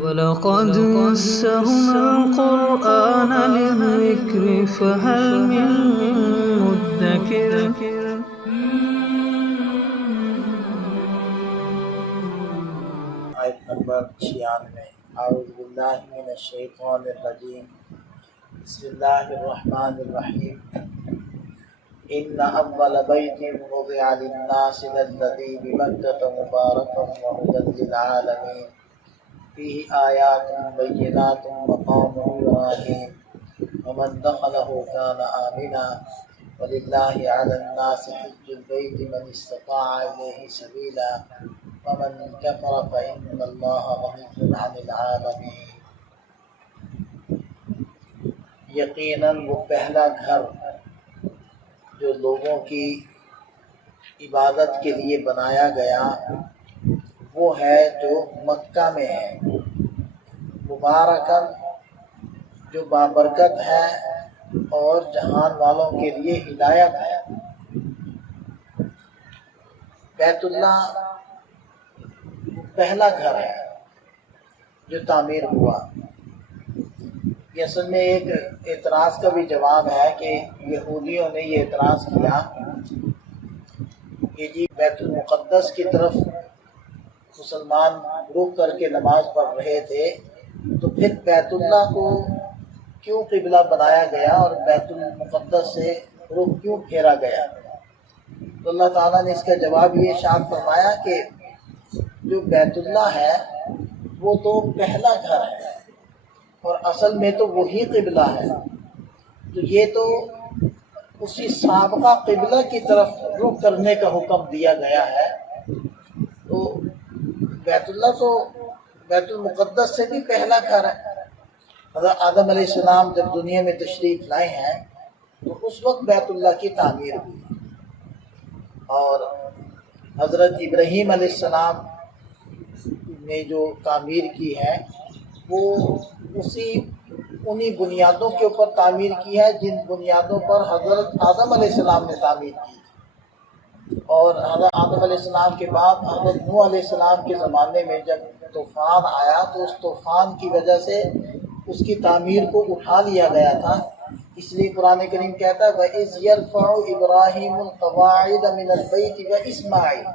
وَلَقَدْ يَسَّرْنَا الْقُرْآنَ لِلذِّكْرِ فَهَلْ مِن مُّدَّكِرٍ آیت نمبر 96۔ اعوذ باللہ من الشیطان الرجیم، بسم اللہ الرحمن الرحیم۔ ان اول بیت وضع للناس للذی ببکۃ مبارکا وہدی للعالمین فیہ آیات بینات مقام ابراہیم ومن دخلہ کان آمنا وللہ علی الناس حج البیت من استطاع الیہ سبیلا ومن کفر فإن اللہ غنی عن العالمین۔ یقیناً وہ پہلا گھر جو لوگوں کی عبادت کے لیے بنایا گیا وہ ہے جو مکہ میں ہے، مبارکن جو بابرکت ہے اور جہان والوں کے لیے ہدایت ہے۔ بیت اللہ پہلا گھر ہے جو تعمیر ہوا۔ یہ اصل میں ایک اعتراض کا بھی جواب ہے کہ یہودیوں نے یہ اعتراض کیا کہ جی بیت المقدس کی طرف مسلمان رخ کر کے نماز پڑھ رہے تھے تو پھر بیت اللہ کو کیوں قبلہ بنایا گیا اور بیت المقدس سے رخ کیوں پھیرا گیا؟ تو اللہ تعالیٰ نے اس کا جواب یہ ارشاد فرمایا کہ جو بیت اللہ ہے وہ تو پہلا گھر ہے اور اصل میں تو وہی قبلہ ہے، تو یہ تو اسی سابقہ قبلہ کی طرف رخ کرنے کا حکم دیا گیا ہے۔ تو بیت اللہ تو بیت المقدس سے بھی پہلا گھر ہے۔ حضرت آدم علیہ السلام جب دنیا میں تشریف لائے ہیں تو اس وقت بیت اللہ کی تعمیر ہوئی، اور حضرت ابراہیم علیہ السلام نے جو تعمیر کی ہے وہ انہی بنیادوں کے اوپر تعمیر کی ہے جن بنیادوں پر حضرت آدم علیہ السلام نے تعمیر کی، اور حضرت آدم علیہ السلام کے بعد حضرت نوح علیہ السلام کے زمانے میں جب طوفان آیا تو اس طوفان کی وجہ سے اس کی تعمیر کو اٹھا لیا گیا تھا۔ اس لیے قرآن کریم کہتا ہے وَإِذْ يَرْفَعُ إِبْرَاهِيمُ الْقَوَاعِدَ مِنَ الْبَيْتِ وَإِسْمَاعِيلُ،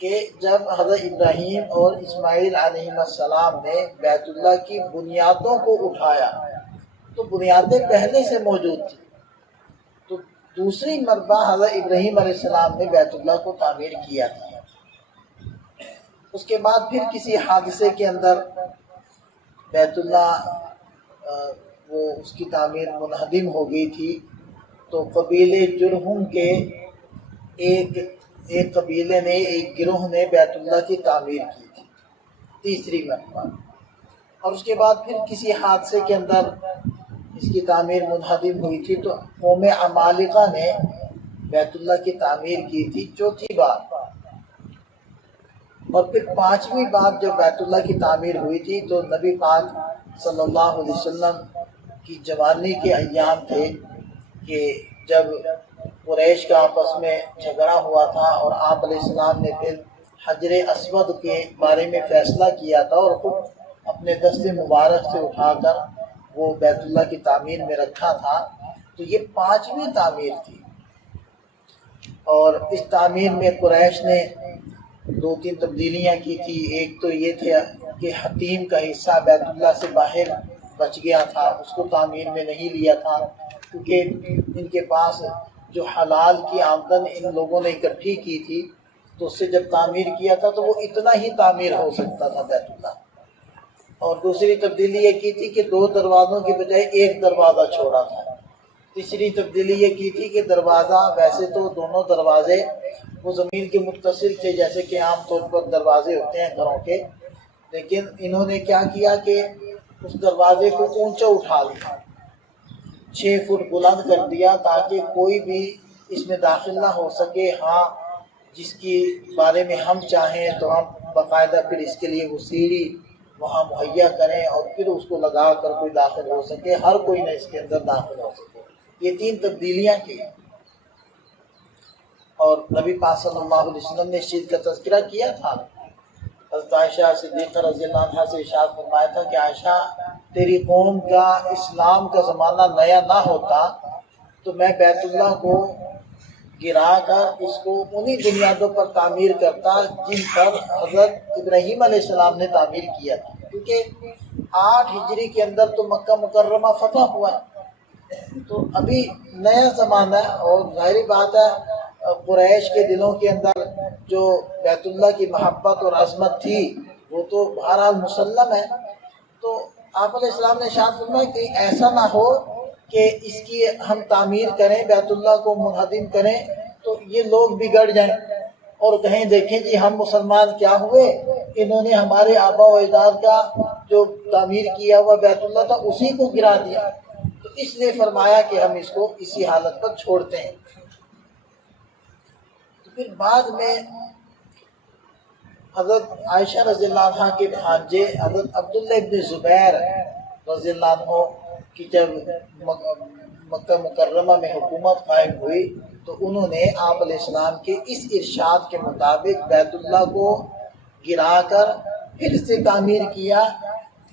کہ جب حضرت ابراہیم اور اسماعیل علیہ السلام نے بیت اللہ کی بنیادوں کو اٹھایا تو بنیادیں پہلے سے موجود تھیں، تو دوسری مرتبہ حضرت ابراہیم علیہ السلام نے بیت اللہ کو تعمیر کیا تھا۔ اس کے بعد پھر کسی حادثے کے اندر بیت اللہ اس کی تعمیر منہدم ہو گئی تھی، تو قبیلے جرہم کے ایک قبیلے نے، ایک گروہ نے بیت اللہ کی تعمیر کی تھی تیسری مرتبہ، اور اس کے بعد پھر کسی حادثے کے اندر اس کی تعمیر منہدم ہوئی تھی، تو قوم عمالقہ نے بیت اللہ کی تعمیر کی تھی چوتھی بار، اور پھر پانچویں بار جب بیت اللہ کی تعمیر ہوئی تھی تو نبی پاک صلی اللہ علیہ وسلم کی جوانی کے ایام تھے کہ جب قریش کا آپس میں جھگڑا ہوا تھا اور آپ علیہ السلام نے پھر حجر اسود کے بارے میں فیصلہ کیا تھا اور خود اپنے دست مبارک سے اٹھا کر وہ بیت اللہ کی تعمیر میں رکھا تھا، تو یہ پانچویں تعمیر تھی۔ اور اس تعمیر میں قریش نے 2-3 تبدیلیاں کی تھی۔ ایک تو یہ تھا کہ حتیم کا حصہ بیت اللہ سے باہر بچ گیا تھا، اس کو تعمیر میں نہیں لیا تھا، کیونکہ ان کے پاس جو حلال کی آمدن ان لوگوں نے اکٹھی کی تھی تو اس سے جب تعمیر کیا تھا تو وہ اتنا ہی تعمیر ہو سکتا تھا بیت اللہ۔ اور دوسری تبدیلی یہ کی تھی کہ 2 دروازوں کے بجائے 1 دروازہ چھوڑا تھا۔ تیسری تبدیلی یہ کی تھی کہ دروازہ، ویسے تو دونوں دروازے وہ زمین کے متصل تھے جیسے کہ عام طور پر دروازے ہوتے ہیں گھروں کے، لیکن انہوں نے کیا کیا کہ اس دروازے کو اونچا اٹھا لیا، 6 فٹ بلند کر دیا تاکہ کوئی بھی اس میں داخل نہ ہو سکے۔ ہاں، جس کی بارے میں ہم چاہیں تو ہم باقاعدہ پھر اس کے لیے وہ سیڑھی وہاں مہیا کریں اور پھر اس کو لگا کر کوئی داخل ہو سکے، ہر کوئی نہ اس کے اندر داخل ہو سکے۔ یہ 3 تبدیلیاں کی، اور نبی پاک صلی اللہ علیہ وسلم نے اس چیز کا تذکرہ کیا تھا حضرت عائشہ صدیقہ رضی اللہ عنہا سے ارشاد فرمایا تھا کہ عائشہ تیری قوم کا اسلام کا زمانہ نیا نہ ہوتا تو میں بیت اللہ کو گرا کر اس کو انہی بنیادوں پر تعمیر کرتا جن پر حضرت ابراہیم علیہ السلام نے تعمیر کیا تھا، کیونکہ 8 ہجری کے اندر تو مکہ مکرمہ فتح ہوا ہے، تو ابھی نیا زمانہ ہے، اور ظاہری بات ہے قریش کے دلوں کے اندر جو بیت اللہ کی محبت اور عظمت تھی وہ تو بہرحال مسلم ہے۔ تو آپ علیہ السلام نے ارشاد فرمایا کہ ایسا نہ ہو کہ اس کی ہم تعمیر کریں، بیت اللہ کو منہدم کریں تو یہ لوگ بگڑ جائیں اور کہیں دیکھیں جی ہم مسلمان کیا ہوئے، انہوں نے ہمارے آبا و اجداد کا جو تعمیر کیا ہوا بیت اللہ تھا اسی کو گرا دیا، تو اس لیے فرمایا کہ ہم اس کو اسی حالت پر چھوڑتے ہیں۔ تو پھر بعد میں حضرت عائشہ رضی اللہ عنہ کے بھانجے حضرت عبداللہ ابن زبیر رضی اللہ عنہ کی جب مکہ مکرمہ میں حکومت قائم ہوئی تو انہوں نے آپ علیہ السلام کے اس ارشاد کے مطابق بیت اللہ کو گرا کر پھر سے تعمیر کیا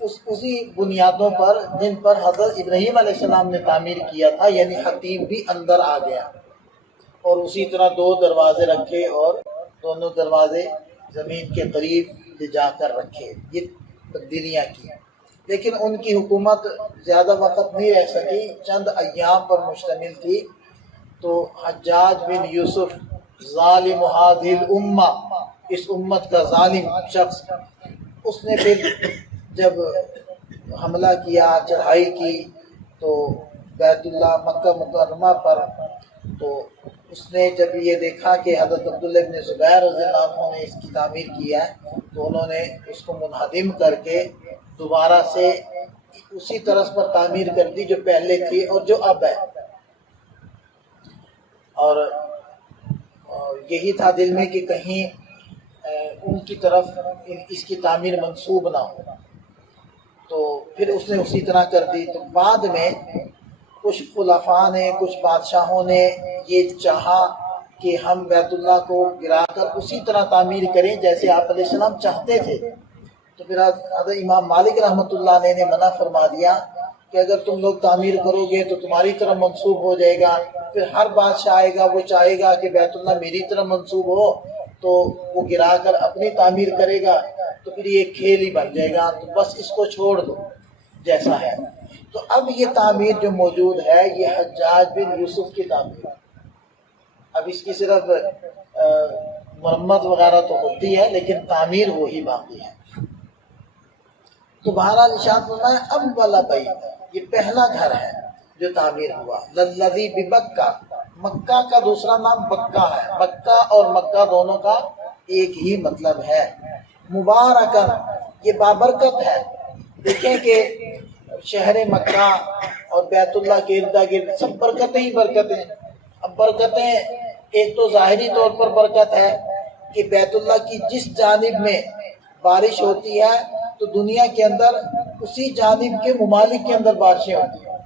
اسی بنیادوں پر جن پر حضرت ابراہیم علیہ السلام نے تعمیر کیا تھا، یعنی حتیم بھی اندر آ گیا، اور اسی طرح 2 دروازے رکھے اور دونوں دروازے زمین کے قریب لے جا کر رکھے، یہ تبدیلیاں کی۔ لیکن ان کی حکومت زیادہ وقت نہیں رہ سکی، چند ایام پر مشتمل تھی، تو حجاج بن یوسف ظالم هذه الامہ، اس امت کا ظالم شخص، اس نے پھر جب حملہ کیا، چڑھائی کی تو بیت اللہ مکہ مکرمہ پر، تو اس نے جب یہ دیکھا کہ حضرت عبداللہ ابن زبیر رضی اللہ عنہ نے اس کی تعمیر کیا ہے تو انہوں نے اس کو منہدم کر کے دوبارہ سے اسی طرز پر تعمیر کر دی جو پہلے تھی اور جو اب ہے، اور یہی تھا دل میں کہ کہیں ان کی طرف اس کی تعمیر منسوب نہ ہو، تو پھر اس نے اسی طرح کر دی۔ تو بعد میں کچھ خلفاء نے، کچھ بادشاہوں نے یہ چاہا کہ ہم بیت اللہ کو گرا کر اسی طرح تعمیر کریں جیسے آپ علیہ السلام چاہتے تھے، تو پھر حضرت امام مالک رحمۃ اللہ علیہ نے منع فرما دیا کہ اگر تم لوگ تعمیر کرو گے تو تمہاری طرف منسوب ہو جائے گا، پھر ہر بادشاہ آئے گا وہ چاہے گا کہ بیت اللہ میری طرف منسوب ہو تو وہ گرا کر اپنی تعمیر کرے گا، تو پھر یہ کھیل ہی بن جائے گا، تو بس اس کو چھوڑ دو جیسا ہے۔ تو اب یہ تعمیر جو موجود ہے یہ حجاج بن یوسف کی تعمیر، اب اس کی صرف مرمت وغیرہ تو ہوتی ہے لیکن تعمیر وہی باقی ہے۔ تو بہرحال ارشاد فرمایا اب والا بیت، یہ پہلا گھر ہے جو تعمیر ہوا، للذی ببکہ، مکہ کا دوسرا نام بکہ ہے، بکہ اور مکہ دونوں کا ایک ہی مطلب ہے، مبارکن، یہ بابرکت ہے۔ دیکھیں کہ شہر مکہ اور بیت اللہ کے ارد گرد سب برکتیں ہی برکتیں، اب برکتیں ایک تو ظاہری طور پر برکت ہے کہ بیت اللہ کی جس جانب میں بارش ہوتی ہے تو دنیا کے اندر اسی جانب کے ممالک کے اندر بارشیں ہوتی ہیں،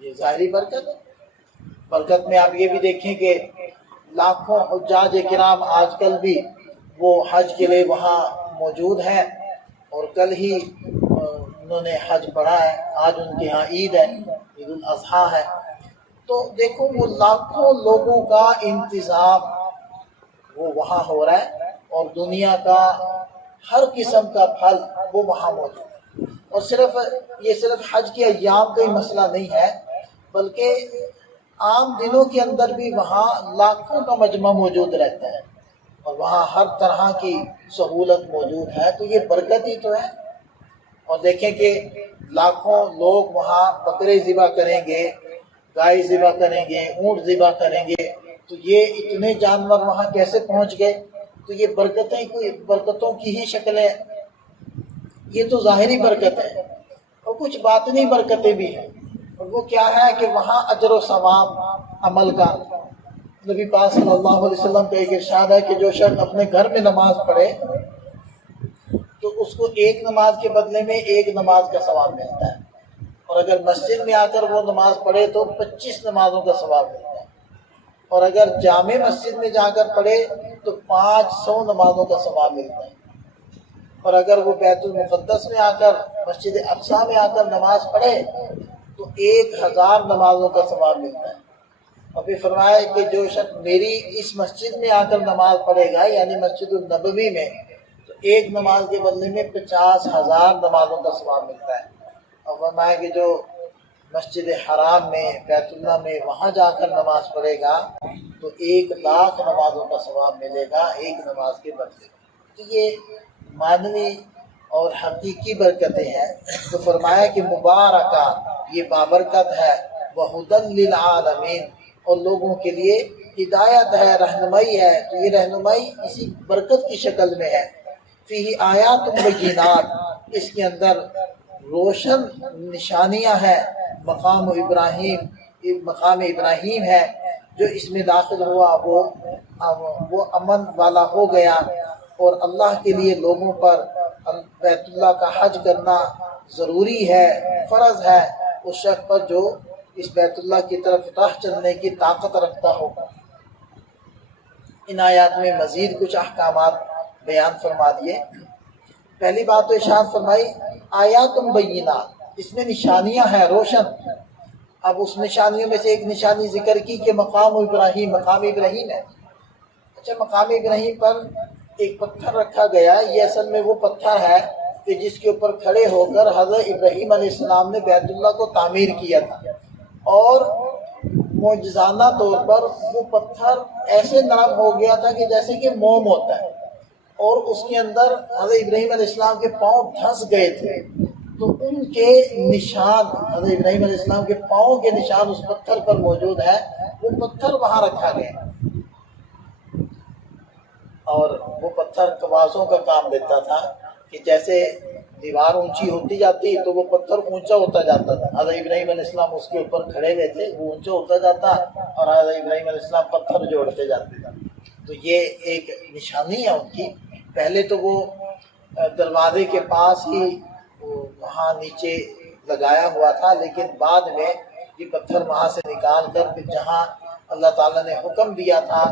یہ ظاہری برکت ہے۔ برکت میں آپ یہ بھی دیکھیں کہ لاکھوں حجاج کرام آج کل بھی وہ حج کے لیے وہاں موجود ہیں، اور کل ہی انہوں نے حج پڑھا ہے، آج ان کے ہاں عید ہے، عید الاضحیٰ ہے، تو دیکھو وہ لاکھوں لوگوں کا انتظام وہ وہاں ہو رہا ہے، اور دنیا کا ہر قسم کا پھل وہ وہاں موجود ہے۔ اور یہ صرف حج کے ایام کا ہی مسئلہ نہیں ہے، بلکہ عام دنوں کے اندر بھی وہاں لاکھوں کا مجمع موجود رہتا ہے، اور وہاں ہر طرح کی سہولت موجود ہے، تو یہ برکت ہی تو ہے۔ اور دیکھیں کہ لاکھوں لوگ وہاں بکرے ذبح کریں گے، گائے ذبح کریں گے، اونٹ ذبح کریں گے، تو یہ اتنے جانور وہاں کیسے پہنچ گئے؟ تو یہ برکتوں کی ہی شکلیں، یہ تو ظاہری برکت ہے، اور کچھ باطنی برکتیں بھی ہیں، اور وہ کیا ہے کہ وہاں اجر و ثواب عمل کا، نبی پاک صلی اللہ علیہ وسلم کا ایک ارشاد ہے کہ جو شخص اپنے گھر میں نماز پڑھے تو اس کو ایک نماز کے بدلے میں ایک نماز کا ثواب ملتا ہے، اور اگر مسجد میں آ کر وہ نماز پڑھے تو 25 نمازوں کا ثواب ملتا ہے، اور اگر جامع مسجد میں جا کر پڑھے تو 500 نمازوں کا ثواب ملتا ہے۔ اور اگر وہ بیت المقدس میں آ کر مسجد اقصی میں آ کر نماز پڑھے تو 1000 نمازوں کا ثواب ملتا ہے۔ اور پھر فرمایا کہ جو شخص میری اس مسجد میں آ کر نماز پڑھے گا یعنی مسجد النبوی میں، تو ایک نماز کے بدلے میں 50,000 نمازوں کا ثواب ملتا ہے۔ اور فرمایا کہ جو مسجد حرام میں بیت اللہ میں وہاں جا کر نماز پڑھے گا تو 1,00,000 نمازوں کا ثواب ملے گا ایک نماز کے بدلے۔ تو یہ معنوی اور حقیقی برکتیں ہیں۔ تو فرمایا کہ مبارکہ، یہ بابرکت ہے، وہدی للعالمین، اور لوگوں کے لیے ہدایت ہے، رہنمائی ہے۔ تو یہ رہنمائی اسی برکت کی شکل میں ہے۔ فیہ آیات بینات، اس کے اندر روشن نشانیاں ہیں۔ مقام ابراہیم ہے، جو اس میں داخل ہوا وہ امن والا ہو گیا، اور اللہ کے لیے لوگوں پر بیت اللہ کا حج کرنا ضروری ہے، فرض ہے اس شخص پر جو اس بیت اللہ کی طرف راہ چلنے کی طاقت رکھتا ہو۔ ان آیات میں مزید کچھ احکامات بیان فرما دیے۔ پہلی بات تو ارشاد فرمائی آیات بینات، اس میں نشانیاں ہیں روشن۔ اب اس نشانیوں میں سے ایک نشانی ذکر کی کہ مقام ابراہیم ہے۔ اچھا، مقام ابراہیم پر ایک پتھر رکھا گیا، یہ اصل میں وہ پتھر ہے کہ جس کے اوپر کھڑے ہو کر حضرت ابراہیم علیہ السلام نے بیت اللہ کو تعمیر کیا تھا، اور معجزانہ طور پر وہ پتھر ایسے نرم ہو گیا تھا کہ جیسے کہ موم ہوتا ہے، اور اس کے اندر حضرت ابراہیم علیہ السلام کے پاؤں دھنس گئے تھے، تو ان کے نشان، حضرت ابراہیم علیہ السلام کے پاؤں کے نشان اس پتھر پر موجود ہے۔ وہ پتھر وہاں رکھا گیا، اور وہ پتھر توازوں کا کام دیتا تھا کہ جیسے دیوار اونچی ہوتی جاتی تو وہ پتھر اونچا ہوتا جاتا تھا۔ حضرت ابراہیم علیہ السلام اس کے اوپر کھڑے ہوئے تھے، وہ اونچا ہوتا جاتا، اور حضرت ابراہیم علیہ السلام پتھر جوڑتے جاتے تھے۔ تو یہ ایک نشانی ہے ان کی۔ پہلے تو وہ دروازے کے پاس ہی وہاں نیچے لگایا ہوا تھا، لیکن بعد میں یہ پتھر وہاں سے نکال کر پھر جہاں اللہ تعالیٰ نے حکم دیا تھا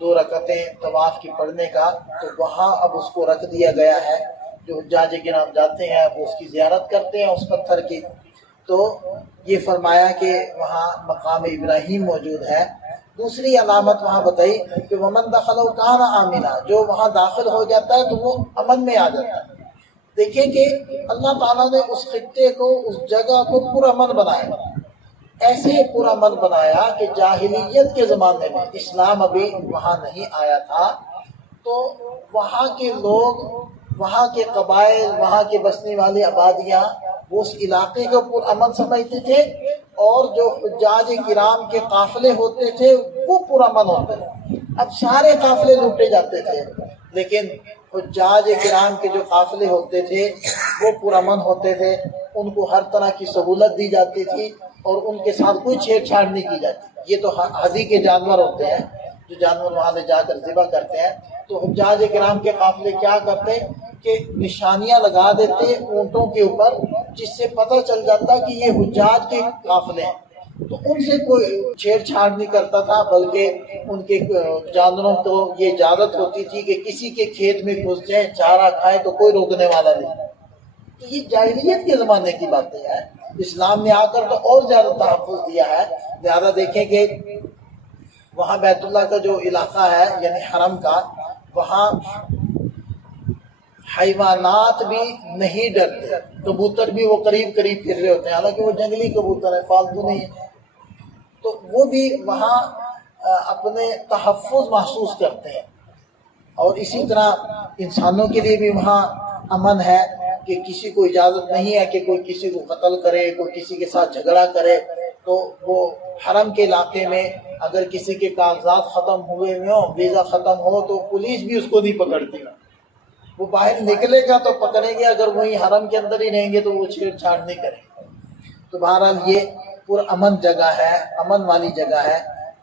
2 رکعتیں طواف کی پڑھنے کا، تو وہاں اب اس کو رکھ دیا گیا ہے۔ جو حجاج کرام جاتے ہیں وہ اس کی زیارت کرتے ہیں اس پتھر کی۔ تو یہ فرمایا کہ وہاں مقام ابراہیم موجود ہے۔ دوسری علامت وہاں بتائی کہ ومن دخلہ کان آمنا، جو وہاں داخل ہو جاتا ہے تو وہ امن میں آ جاتا ہے۔ دیکھیں کہ اللہ تعالیٰ نے اس خطے کو، اس جگہ کو پرامن بنایا، ایسے پرامن بنایا کہ جاہلیت کے زمانے میں، اسلام ابھی وہاں نہیں آیا تھا، تو وہاں کے لوگ، وہاں کے قبائل، وہاں کے بسنے والی آبادیاں وہ اس علاقے کو پرامن سمجھتے تھے، اور جو حجاج کرام کے قافلے ہوتے تھے وہ پرامن ہوتے تھے۔ اب سارے قافلے لوٹے جاتے تھے، لیکن حجاج کرام کے جو قافلے ہوتے تھے وہ پرامن ہوتے تھے، ان کو ہر طرح کی سہولت دی جاتی تھی، اور ان کے ساتھ کوئی چھیڑ چھاڑ نہیں کی جاتی۔ یہ تو حضی کے جانور ہوتے ہیں جو جانور وہاں لے جا کر ذبح کرتے ہیں۔ تو حجاج کرام کے قافلے کیا کرتے کہ نشانیاں لگا دیتے اونٹوں کے اوپر، جس سے پتہ چل جاتا کہ یہ حجاج کے قافلے ہیں۔ تو ان سے کوئی چھیڑ چھاڑ نہیں کرتا تھا، بلکہ ان کے جانوروں کو یہ اجازت ہوتی تھی کہ کسی کے کھیت میں گھس جائیں، چارہ کھائیں تو کوئی روکنے والا نہیں۔ تو یہ جاہلیت کے زمانے کی باتیں ہیں۔ اسلام نے آ کر تو اور زیادہ تحفظ دیا ہے۔ لہذا دیکھیں کہ وہاں بیت اللہ کا جو علاقہ ہے یعنی حرم کا، وہاں حیوانات بھی نہیں ڈرتے، کبوتر بھی وہ قریب قریب پھر رہے ہوتے ہیں، حالانکہ وہ جنگلی کبوتر ہے، پالتو نہیں ہے، تو وہ بھی وہاں اپنے تحفظ محسوس کرتے ہیں۔ اور اسی طرح انسانوں کے لیے بھی وہاں امن ہے کہ کسی کو اجازت نہیں ہے کہ کوئی کسی کو قتل کرے، کوئی کسی کے ساتھ جھگڑا کرے۔ تو وہ حرم کے علاقے میں اگر کسی کے کاغذات ختم ہوئے ہوں، ویزا ختم ہو، تو پولیس بھی اس کو نہیں پکڑتی، وہ باہر نکلے گا تو پکڑیں گے، اگر وہی حرم کے اندر ہی رہیں گے تو وہ چھیڑ چھاڑ نہیں کریں گے۔ تو بہرحال یہ پرامن جگہ ہے، امن والی جگہ ہے۔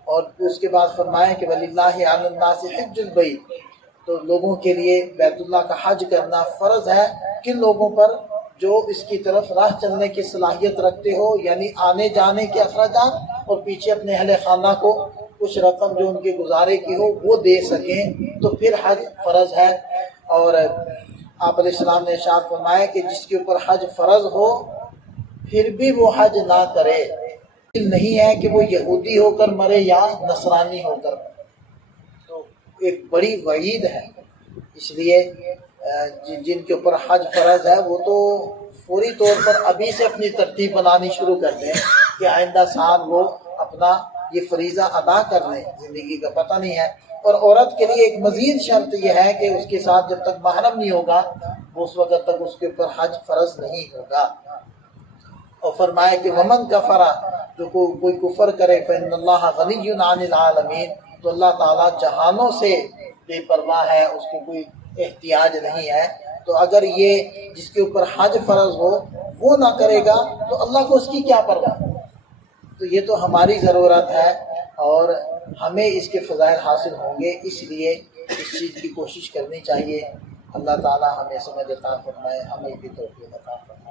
اور اس کے بعد فرمایا کہ وَلِلَّهِ عَلَى النَّاسِ حِجُّ الْبَيْتِ، تو لوگوں کے لیے بیت اللہ کا حج کرنا فرض ہے۔ کن لوگوں پر؟ جو اس کی طرف راہ چلنے کی صلاحیت رکھتے ہو، یعنی آنے جانے کے اخراجات، اور پیچھے اپنے اہل خانہ کو کچھ رقم جو ان کے گزارے کی ہو وہ دے سکیں، تو پھر حج فرض ہے۔ اور آپ علیہ السلام نے ارشاد فرمایا کہ جس کے اوپر حج فرض ہو پھر بھی وہ حج نہ کرے، نہیں ہے کہ وہ یہودی ہو کر مرے یا نصرانی ہو کر مرے، تو ایک بڑی وعید ہے۔ اس لیے جن کے اوپر حج فرض ہے وہ تو فوری طور پر ابھی سے اپنی ترتیب بنانی شروع کر دیں کہ آئندہ سال وہ اپنا یہ فریضہ ادا کر لیں، زندگی کا پتہ نہیں ہے۔ اور عورت کے لیے ایک مزید شرط یہ ہے کہ اس کے ساتھ جب تک محرم نہیں ہوگا وہ اس وقت تک اس کے اوپر حج فرض نہیں ہوگا۔ اور فرمایا کہ ومن کفر، جو کوئی کفر کرے فإن اللہ غنی عن العالمین، تو اللہ تعالیٰ جہانوں سے بے پرواہ ہے، اس کو کوئی احتیاج نہیں ہے۔ تو اگر یہ جس کے اوپر حج فرض ہو وہ نہ کرے گا تو اللہ کو اس کی کیا پرواہ؟ تو یہ تو ہماری ضرورت ہے اور ہمیں اس کے فضائل حاصل ہوں گے، اس لیے اس چیز کی کوشش کرنی چاہیے۔ اللہ تعالیٰ ہمیں سمجھ عطا فرمائے، ہمیں بھی توفیق عطا فرمائے۔